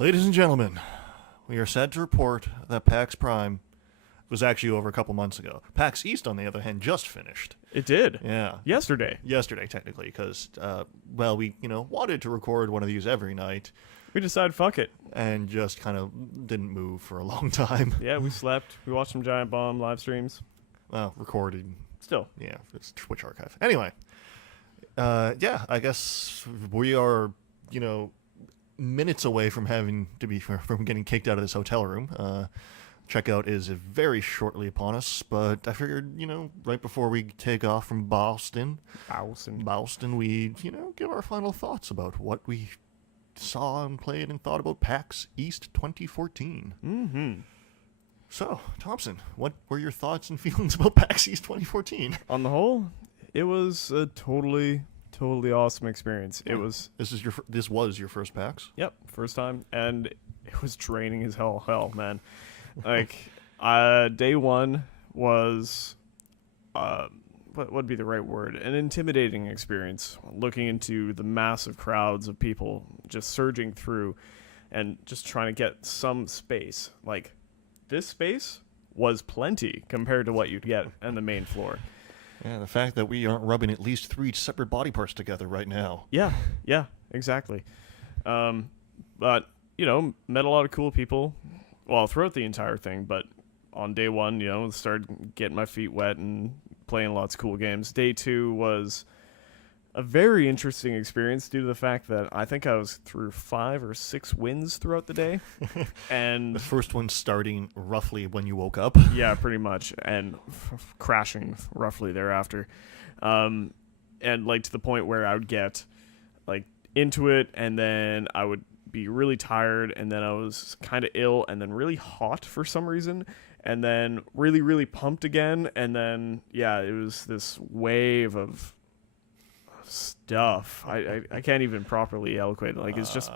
Ladies and gentlemen, we are sad to report that PAX Prime was actually over a couple months ago. PAX East, on the other hand, just finished. It did. Yeah. Yesterday. Yesterday, technically, because, we, wanted to record one of these every night We decided, fuck it. and just kind of didn't move for a long time. Yeah, we slept. We watched some Giant Bomb live streams. Well, recorded. Still. Yeah, it's Twitch archive. Anyway, I guess we are, minutes away from having to be from getting kicked out of this hotel room. Checkout is very shortly upon us, but I figured, right before we take off from Boston, we, give our final thoughts about what we saw and played and thought about PAX East 2014. Mm-hmm. So, Thompson, what were your thoughts and feelings about PAX East 2014? On the whole, it was a totally awesome experience. Yeah. It was. This was your first PAX? Yep, first time, and it was draining as hell, man. Like, day one was, what would be the right word? An intimidating experience. Looking into the massive crowds of people just surging through, and just trying to get some space. Like, this space was plenty compared to what you'd get on the main floor. Yeah, the fact that we aren't rubbing at least 3 separate body parts together right now. Yeah, exactly. But, met a lot of cool people, well, throughout the entire thing, but on day one, started getting my feet wet and playing lots of cool games. Day two was a very interesting experience due to the fact that I think I was through 5 or 6 wins throughout the day. And the first one starting roughly when you woke up. Yeah, pretty much, and crashing roughly thereafter. And like to the point where I would get like into it, and then I would be really tired, and then I was kind of ill, and then really hot for some reason, and then really pumped again, and then it was this wave of stuff. I can't even properly eloquate. Like, it's just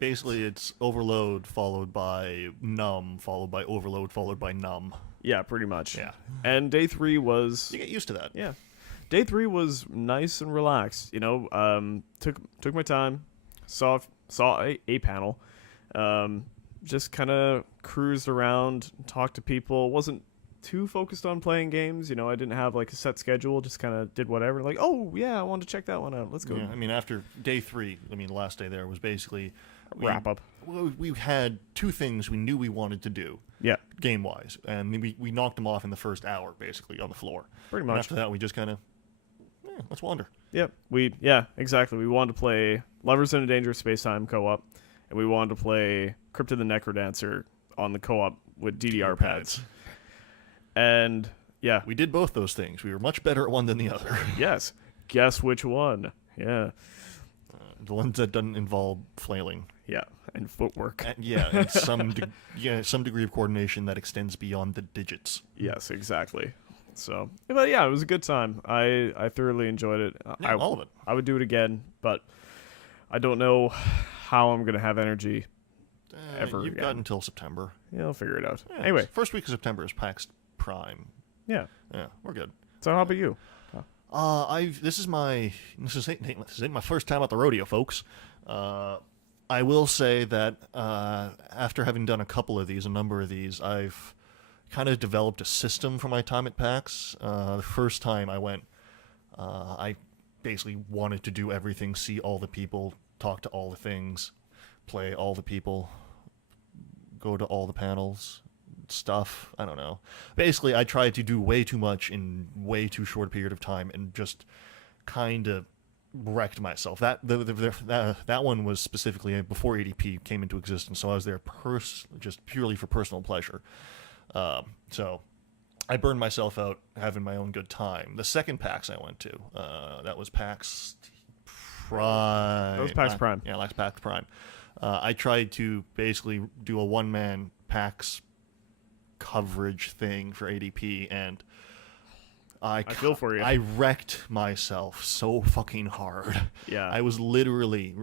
basically it's overload followed by numb followed by overload followed by numb. Yeah, pretty much. Yeah. And day 3 was, you get used to that. Yeah. Day 3 was nice and relaxed. Took my time, saw a panel, just kind of cruised around, talked to people. Wasn't too focused on playing games. I didn't have like a set schedule. Just kind of did whatever. Like, oh yeah, I wanted to check that one out. Let's go. Yeah, after day 3, the last day there was basically wrap up. We had 2 things we knew we wanted to do. Yeah. Game wise, and we knocked them off in the first hour, basically on the floor. Pretty much. And after that, we just kind of, let's wander. Yep. Exactly. We wanted to play Lovers in a Dangerous Space-Time co-op, and we wanted to play Crypt of the Necrodancer on the co-op with DDR pads. And yeah, we did both those things. We were much better at one than the other. Yes. Guess which one? Yeah. The ones that doesn't involve flailing. Yeah, and footwork. And some degree of coordination that extends beyond the digits. Yes, exactly. So, but yeah, it was a good time. I thoroughly enjoyed it. All of it. I would do it again, but I don't know how I'm gonna have energy ever You've again. got until September. Yeah, I'll figure it out. Yeah, Anyway, first week of September is PAX Prime. Yeah, we're good. So how about you? This is my first time at the rodeo, folks. I will say that after having done a number of these, I've kind of developed a system for my time at PAX. The first time I went, I basically wanted to do everything, see all the people, talk to all the things, play all the people, go to all the panels, stuff. I don't know. Basically, I tried to do way too much in way too short a period of time, and just kind of wrecked myself. That one was specifically before ADP came into existence, so I was there just purely for personal pleasure. So I burned myself out having my own good time. The second PAX I went to, that was PAX Prime. That was PAX Prime. Yeah, last PAX Prime. I tried to basically do a one-man PAX coverage thing for ADP, and I feel for you. I wrecked myself so fucking hard. Yeah. I was literally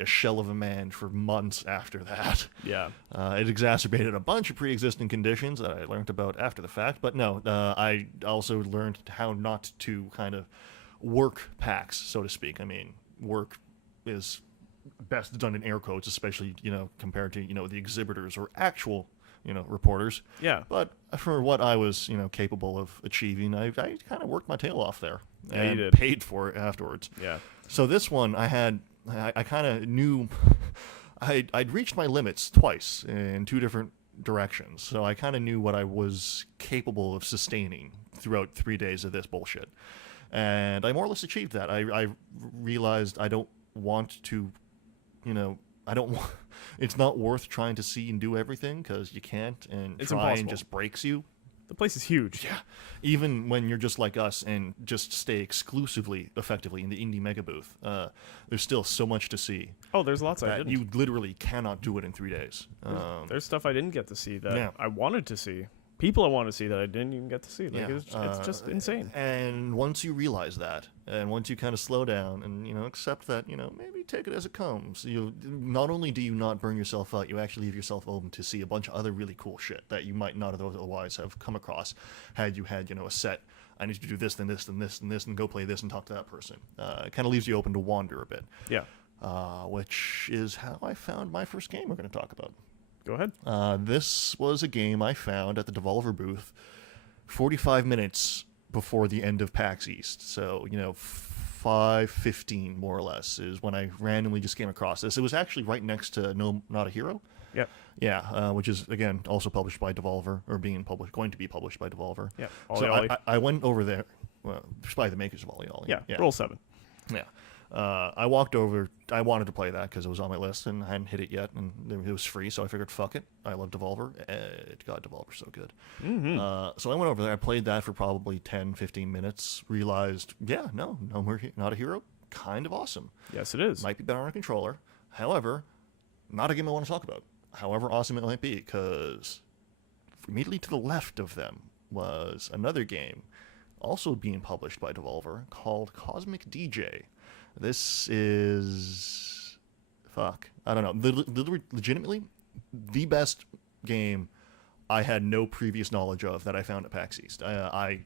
a shell of a man for months after that. Yeah. It exacerbated a bunch of pre-existing conditions that I learned about after the fact. But no, I also learned how not to kind of work PAX, so to speak. Work is best done in air quotes, especially compared to the exhibitors or actual reporters. Yeah. But for what I was capable of achieving, I kind of worked my tail off there Yeah, you and did. paid for it afterwards. Yeah. So this one I kind of knew I'd reached my limits twice in two different directions. So I kind of knew what I was capable of sustaining throughout 3 days of this bullshit. And I more or less achieved that. I realized I don't want to, I don't want, it's not worth trying to see and do everything because you can't, and It's trying impossible. just breaks you. The place is huge. Yeah. Even when you're just like us and just stay exclusively, effectively, in the indie mega booth, there's still so much to see Oh, there's lots I that didn't. you literally cannot do it in 3 days. There's stuff I didn't get to see that Yeah. I wanted to see. People I want to see that I didn't even get to see. Like, Yeah, it's just insane. And once you realize that, and once you kind of slow down and accept that, maybe take it as it comes. Not only do you not burn yourself out, you actually leave yourself open to see a bunch of other really cool shit that you might not otherwise have come across had you had a set. I need to do this, then this, then this, and this, and go play this and talk to that person. It kind of leaves you open to wander a bit. Yeah. Which is how I found my first game we're going to talk about. Go ahead. This was a game I found at the Devolver booth 45 minutes before the end of PAX East. So, 5:15 more or less is when I randomly just came across this. It was actually right next to No Not a Hero. Yep. Yeah, which is, again, also published by Devolver, or going to be published by Devolver. Yep. So Ollie. I went over there, well, just by the makers of Ollie Ollie. Yeah. Roll 7. Yeah. I walked over. I wanted to play that because it was on my list and I hadn't hit it yet, and it was free, so I figured, fuck it. I love Devolver. God, Devolver's so good. Mm-hmm. So I went over there. I played that for probably 10, 15 minutes. Realized, No More Not a Hero. Kind of awesome. Yes, it is. Might be better on a controller. However, not a game I want to talk about. However awesome it might be, because immediately to the left of them was another game, also being published by Devolver, called Cosmic DJ. This is... fuck. I don't know. Legitimately, the best game I had no previous knowledge of that I found at PAX East. I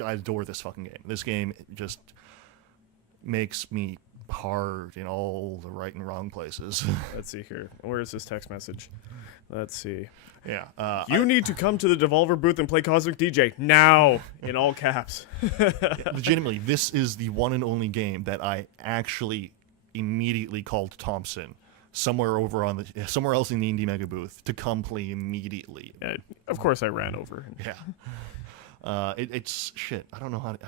adore this fucking game. This game just makes me hard in all the right and wrong places. Let's see here. Where is this text message? Let's see. Yeah. You need to come to the Devolver booth and play Cosmic DJ now, in all caps. Legitimately, this is the one and only game that I actually immediately called Thompson somewhere else in the Indie Mega booth to come play immediately. Of course, I ran over. Yeah. It's shit. I don't know how to...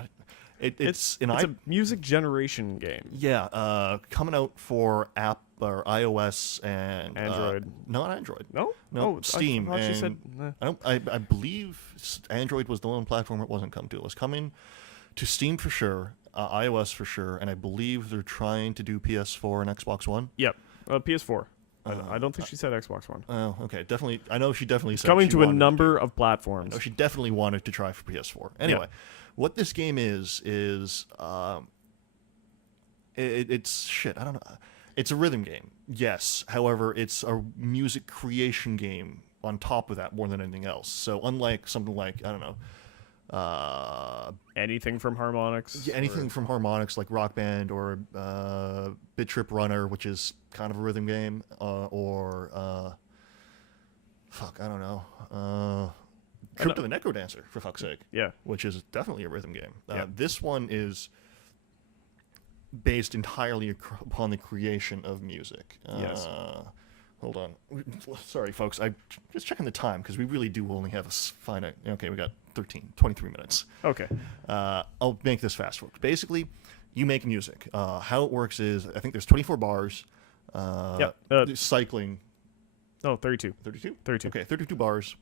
It's a music generation game. Yeah, coming out for app or iOS and Android. Not Android. No, No, Steam. I thought she and said. I believe Android was the one platform it wasn't coming to. It was coming to Steam for sure, iOS for sure, and I believe they're trying to do PS4 and Xbox One. Yep, PS4. I don't think she said Xbox One. Oh, okay. Definitely. I know she definitely said Coming she to a wanted number of platforms. I know she definitely wanted to try for PS4. Anyway, what this game is it's shit. I don't know. It's a rhythm game, yes. However, it's a music creation game on top of that more than anything else. So unlike something like, I don't know, anything from Harmonix. yeah, anything from Harmonix like Rock Band or Bit Trip Runner, which is kind of a rhythm game, or fuck, I don't know, Trip to the Necrodancer, for fuck's sake. Yeah. Which is definitely a rhythm game. Yeah. This one is based entirely upon the creation of music. Yes. Hold on. Sorry, folks. I'm just checking the time because we really do only have a finite... Okay, we got 23 minutes. Okay. I'll make this fast, folks. Basically, you make music. How it works is, I think there's 24 bars. Yep. Cycling. No, 32. 32? 32. Okay, 32 bars.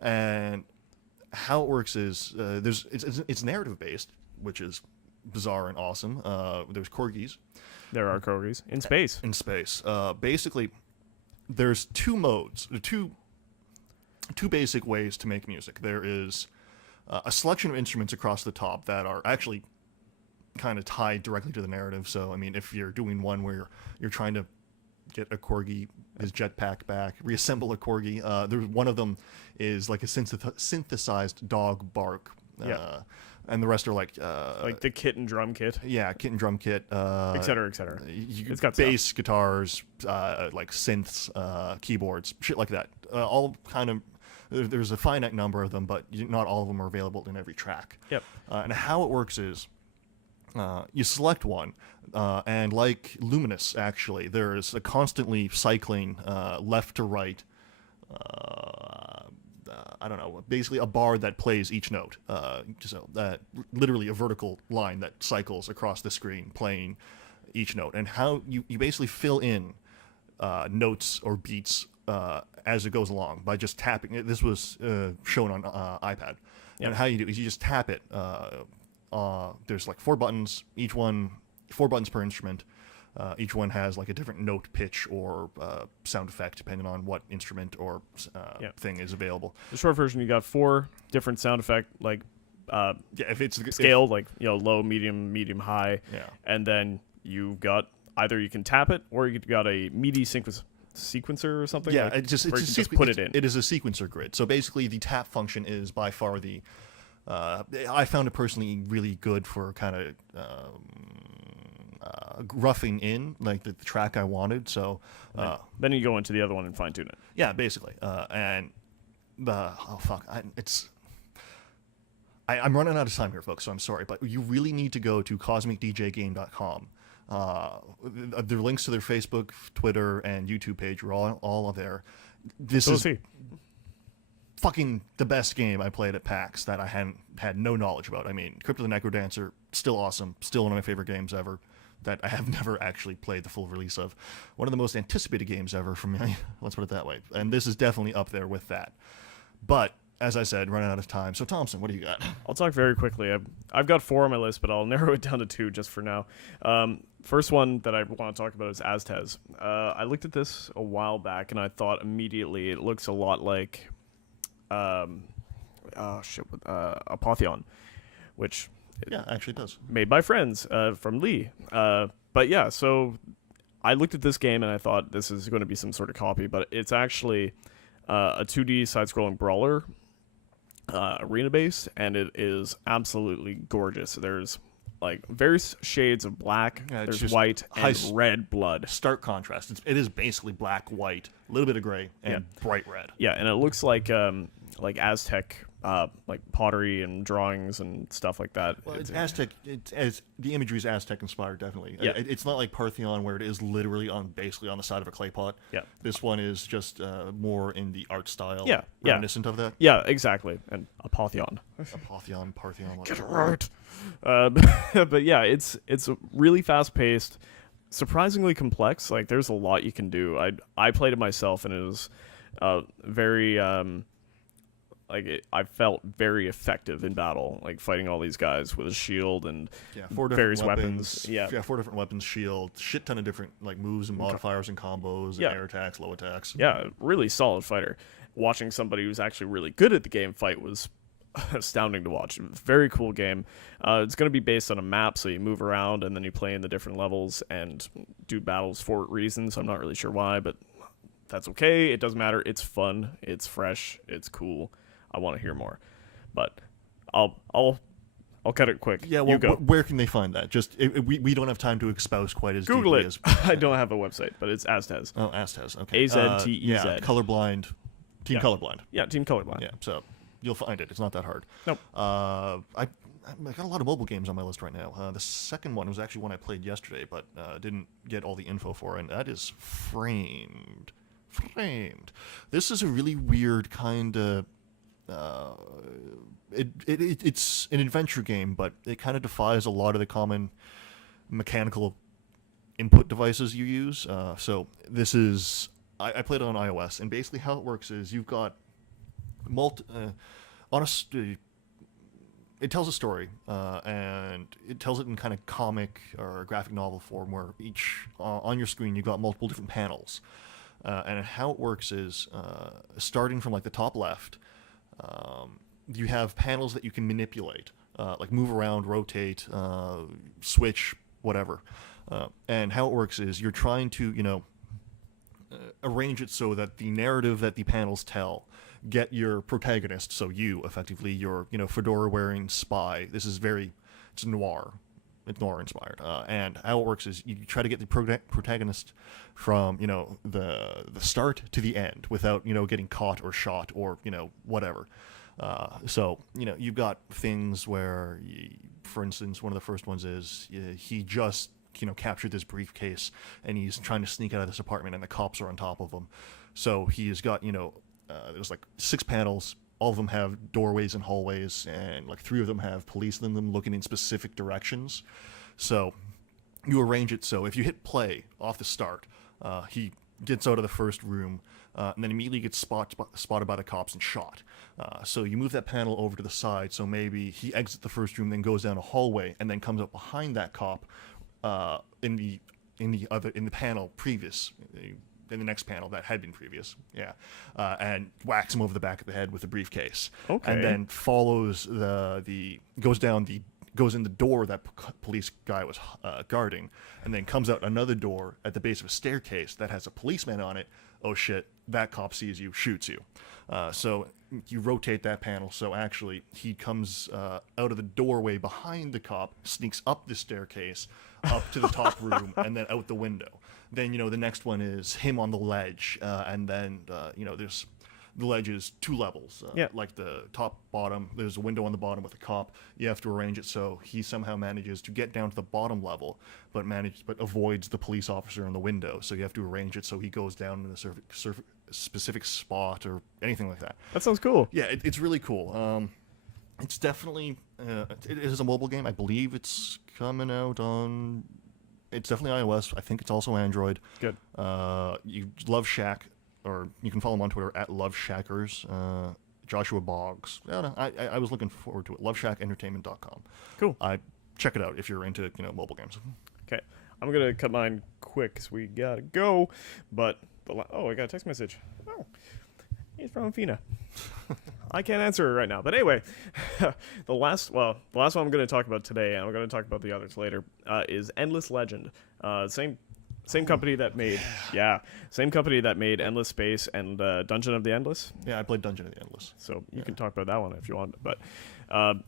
And how it works is it's narrative based, which is bizarre and awesome. There's corgis. There are corgis in space. In space. Basically, there's two modes, two basic ways to make music. There is a selection of instruments across the top that are actually kind of tied directly to the narrative. So, I mean, if you're doing one where you're trying to get a corgi, his jetpack back, reassemble a corgi. There's one of them is like a synthesized dog bark Yeah. And the rest are like the kit and drum kit, yeah, kit and drum kit, et cetera, et cetera. It's got bass, guitars, like synths, keyboards, shit like that. All kind of. There's a finite number of them, but not all of them are available in every track. Yep. And how it works is, you select one, and like Luminous, actually, there's a constantly cycling left to right. I don't know, basically a bar that plays each note. So literally a vertical line that cycles across the screen playing each note. And how you basically fill in notes or beats as it goes along by just tapping. This was shown on iPad. Yep. And how you do is you just tap it. There's like 4 buttons, each one, 4 buttons per instrument. Each one has like a different note pitch or sound effect depending on what instrument or thing is available. The short version, you got 4 different sound effect if it's scaled, like low, medium, high. Yeah. And then you've got either you can tap it or you've got a MIDI sequencer or something. Yeah, like, just just put it in. It is a sequencer grid. So basically, the tap function is by far the. I found it personally really good for kind of. Roughing in like the track I wanted, so then you go into the other one and fine tune it. Yeah, basically, and oh fuck, I'm running out of time here, folks. So I'm sorry, but you really need to go to cosmicdjgame.com. The links to their Facebook, Twitter, and YouTube page are all there. This is fucking the best game I played at PAX that I had no knowledge about. I mean, Crypt of the Necrodancer, still awesome, still one of my favorite games ever. That I have never actually played the full release of. One of the most anticipated games ever for me, let's put it that way. And this is definitely up there with that. But, as I said, running out of time. So, Thompson, what do you got? I'll talk very quickly. I've got 4 on my list, but I'll narrow it down to 2 just for now. First one that I want to talk about is Aztez. I looked at this a while back, and I thought immediately it looks a lot like Apotheon, which... Yeah, actually it does. Made by friends from Lee. But yeah, so I looked at this game and I thought this is going to be some sort of copy, but it's actually a 2D side-scrolling brawler, arena-based, and it is absolutely gorgeous. There's like various shades of black. Yeah, there's white and red blood. Stark contrast. It is basically black, white, a little bit of gray, and bright red. Yeah, and it looks like Aztec. Like pottery and drawings and stuff like that. Well, it's Aztec. The imagery is Aztec inspired, definitely. Yeah. It's not like Parthenon where it is literally basically on the side of a clay pot. Yeah. This one is just more in the art style. Yeah. Reminiscent of that. Yeah, exactly. And Apotheon. Parthenon. Get it right. But yeah, it's really fast paced, surprisingly complex. Like there's a lot you can do. I played it myself and it was very. I felt very effective in battle, like fighting all these guys with a shield and 4 various weapons. Yeah, 4 different weapons, shield, shit ton of different like moves and modifiers and combos, and air attacks, low attacks. Yeah, really solid fighter. Watching somebody who's actually really good at the game fight was astounding to watch. Very cool game. It's going to be based on a map, so you move around and then you play in the different levels and do battles for reasons. I'm not really sure why, but that's okay. It doesn't matter. It's fun. It's fresh. It's cool. I want to hear more, but I'll cut it quick. Yeah, well, where can they find that? Just we don't have time to espouse quite as Google deeply it. as I don't have a website, but it's Aztez. Oh, Aztez. Okay. Aztez. Yeah, colorblind. Team Colorblind. Yeah, Team Colorblind. Yeah, so you'll find it. It's not that hard. Nope. I got a lot of mobile games on my list right now. The second one was actually one I played yesterday, but didn't get all the info for, and that is Framed. This is a really weird kind of. It's an adventure game, but it kind of defies a lot of the common mechanical input devices you use. So this is I played it on iOS, and basically how it works is you've got it tells a story, and it tells it in kind of comic or graphic novel form, where each on your screen you've got multiple different panels, and how it works is starting from like the top left. You have panels that you can manipulate, like move around, rotate, switch, whatever. And how it works is you're trying to, arrange it so that the narrative that the panels tell get your protagonist, so you effectively your fedora wearing spy. This is it's noir. It's noir inspired, and how it works is you try to get the protagonist from the start to the end without getting caught or shot or whatever. So you've got things where, for instance, one of the first ones is he just captured this briefcase and he's trying to sneak out of this apartment and the cops are on top of him. So he's got there's like 6 panels. All of them have doorways and hallways, and like 3 of them have police in them looking in specific directions. So you arrange it so if you hit play off the start, he gets out of the first room and then immediately gets spotted by the cops and shot. So you move that panel over to the side, so maybe he exits the first room, then goes down a hallway, and then comes up behind that cop in the panel previous. In the next panel that had been previous, and whacks him over the back of the head with a briefcase. Okay. And then follows goes in the door that police guy was guarding, and then comes out another door at the base of a staircase that has a policeman on it. Oh shit, that cop sees you, shoots you. So you rotate that panel, so actually he comes out of the doorway behind the cop, sneaks up the staircase, up to the top room, and then out the window. Then the next one is him on the ledge, and then there's the ledge is 2 levels. Like the top bottom, there's a window on the bottom with a cop. You have to arrange it so he somehow manages to get down to the bottom level, but avoids the police officer in the window. So you have to arrange it so he goes down in a specific spot or anything like that. That sounds cool. Yeah, it's really cool. It's definitely it is a mobile game. I believe it's coming out on. It's definitely iOS. I think it's also Android. Good. You love Shaq, or you can follow him on Twitter at LoveShackers. Joshua Boggs. I was looking forward to it. LoveShackEntertainment.com. Cool. Check it out if you're into mobile games. Okay. I'm gonna cut mine quick because we gotta go. But I got a text message. Oh, he's from Fina. I can't answer it right now. But anyway, the last one I'm going to talk about today, and I'm going to talk about the others later, is Endless Legend. Same company that made same company that made Endless Space and Dungeon of the Endless. Yeah, I played Dungeon of the Endless. So you can talk about that one if you want. But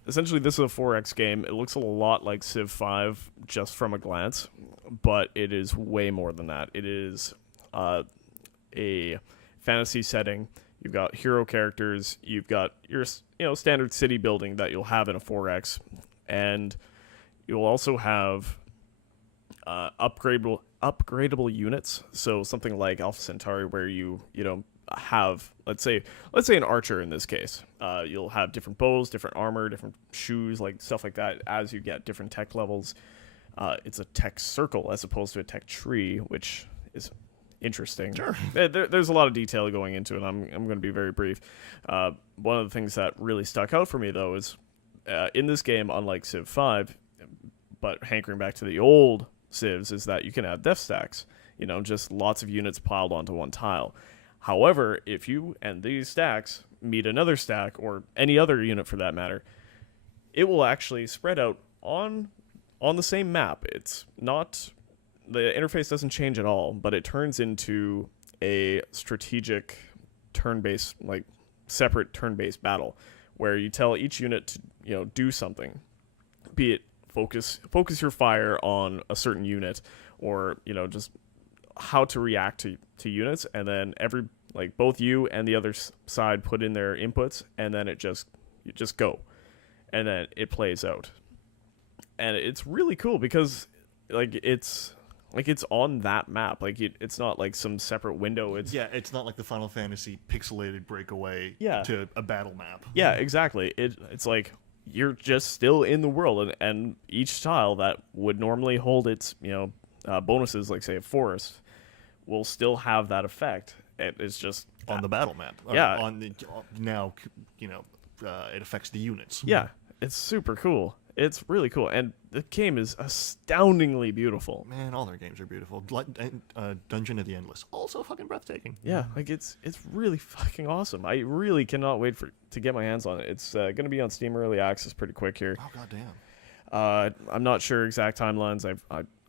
essentially, this is a 4X game. It looks a lot like Civ 5 just from a glance, but it is way more than that. It is a fantasy setting. You've got hero characters. You've got your standard city building that you'll have in a 4X, and you'll also have upgradable units. So something like Alpha Centauri, where you have let's say an archer in this case. You'll have different bows, different armor, different shoes, like stuff like that. As you get different tech levels, it's a tech circle as opposed to a tech tree, which is interesting. Sure. There's a lot of detail going into it. I'm going to be very brief. One of the things that really stuck out for me, though, is in this game, unlike Civ 5, but hankering back to the old Civs, is that you can have death stacks. Just lots of units piled onto one tile. However, if you and these stacks meet another stack, or any other unit for that matter, it will actually spread out on the same map. It's not... The interface doesn't change at all, but it turns into a strategic turn-based, separate turn-based battle, where you tell each unit to, do something, be it focus your fire on a certain unit, or just how to react to units, and then both you and the other side put in their inputs, and then you just go, and then it plays out, and it's really cool because it's on that map. It's not like some separate window. It's not like the Final Fantasy pixelated breakaway to a battle map. Yeah, exactly. It's like you're just still in the world, and each tile that would normally hold its bonuses, like say a forest, will still have that effect. It's just on the battle map. It affects the units. Yeah, it's super cool. It's really cool, and the game is astoundingly beautiful. Man, all their games are beautiful. Dungeon of the Endless, also fucking breathtaking. Yeah, it's really fucking awesome. I really cannot wait to get my hands on it. It's going to be on Steam Early Access pretty quick here. Oh goddamn. I'm not sure exact timelines.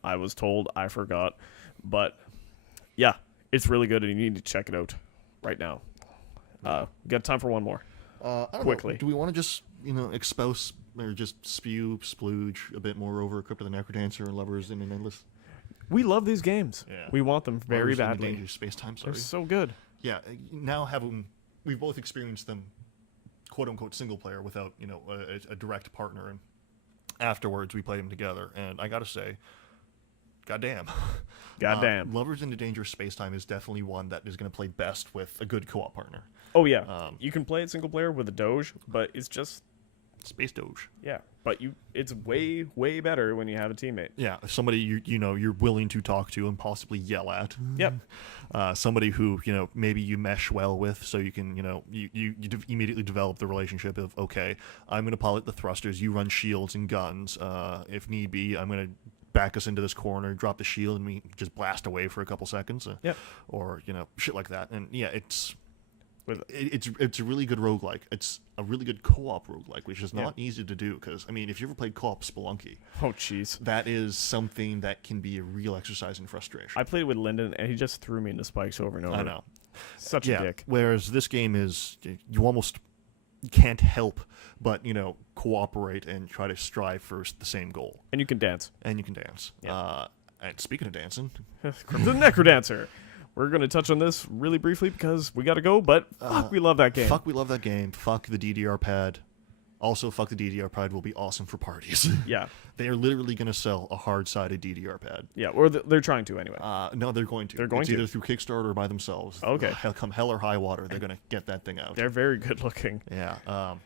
I was told, I forgot, but yeah, it's really good, and you need to check it out right now. Got time for one more. I don't Quickly. know, do we want to just, expose or just splooge a bit more over Crypt of the Necrodancer and Lovers in an Endless? We love these games. Yeah. We want them very Lovers in the badly. Dangerous Space-Time, They're sorry. so good. Yeah, now we've both experienced them, quote unquote, single player without a direct partner, and afterwards we played them together, and I gotta say, goddamn, Lovers in the Dangerous Space-Time is definitely one that is going to play best with a good co-op partner. Oh yeah, you can play it single player with a Doge, but it's just Space Doge. yeah. But it's way better when you have a teammate. Yeah, somebody you're willing to talk to and possibly yell at. Yep. Somebody who maybe you mesh well with, so you can you immediately develop the relationship of, okay, I'm going to pilot the thrusters, you run shields and guns. If need be, I'm going to back us into this corner, drop the shield, and we just blast away for a couple seconds. Yep. Or shit like that. And yeah, it's a really good roguelike. It's a really good co-op roguelike, which is not easy to do, because, if you ever played co-op Spelunky, Oh jeez. that is something that can be a real exercise in frustration. I played with Lyndon, and he just threw me into spikes over and over. I know. Such a dick. Whereas this game is, you almost can't help but, cooperate and try to strive for the same goal. And you can dance. And you can dance. Yeah. And speaking of dancing, The Necrodancer. We're going to touch on this really briefly because we got to go, but fuck, we love that game. Fuck, we love that game. Fuck the DDR pad. Also, fuck the DDR pad will be awesome for parties. Yeah. They are literally going to sell a hard-sided DDR pad. Yeah, or they're trying to anyway. No, they're going to. They're going it's to. either through Kickstarter or by themselves. Okay. Come hell or high water, they're going to get that thing out. They're very good looking. Yeah.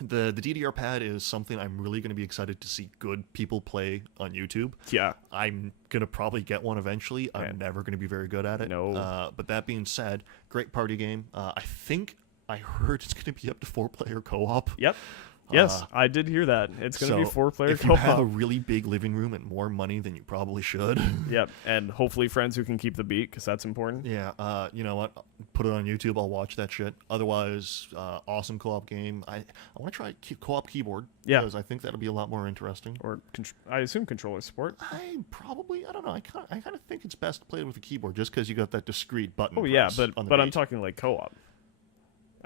The DDR pad is something I'm really going to be excited to see good people play on YouTube. Yeah. I'm going to probably get one eventually. I'm never going to be very good at it. No. But that being said, great party game. I think I heard it's going to be up to 4-player co-op. Yep. Yes, I did hear that. It's going to be 4-player if you have a co-op. really big living room and more money than you probably should. Yep, and hopefully friends who can keep the beat, because that's important. Yeah, you know what? Put it on YouTube. I'll watch that shit. Otherwise, awesome co-op game. I want to try co-op keyboard. Yeah. Because I think that'll be a lot more interesting. Or I assume controller support. I don't know. I kind of think it's best played with a keyboard, just because you got that discrete button. Oh yeah, press on the but I'm beat. talking like co-op.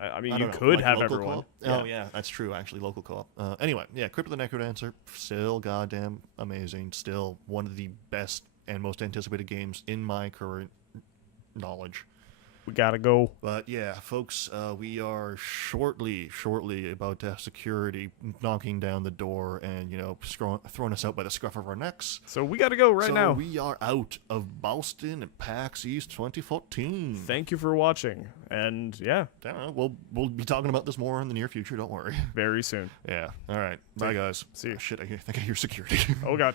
I mean, I you don't know, could like have local everyone. co-op? Oh yeah, that's true. Actually, local co-op. Anyway, yeah, Crypt of the Necrodancer, still goddamn amazing. Still one of the best and most anticipated games in my current knowledge. We gotta go. But yeah, folks, we are shortly about to have security knocking down the door and throwing us out by the scruff of our necks. So we gotta go right now. So we are out of Boston at PAX East 2014. Thank you for watching, and yeah, I don't know, we'll be talking about this more in the near future. Don't worry. very soon. Yeah. All right. Bye, guys. See you. Shit, I think I hear security. Oh god.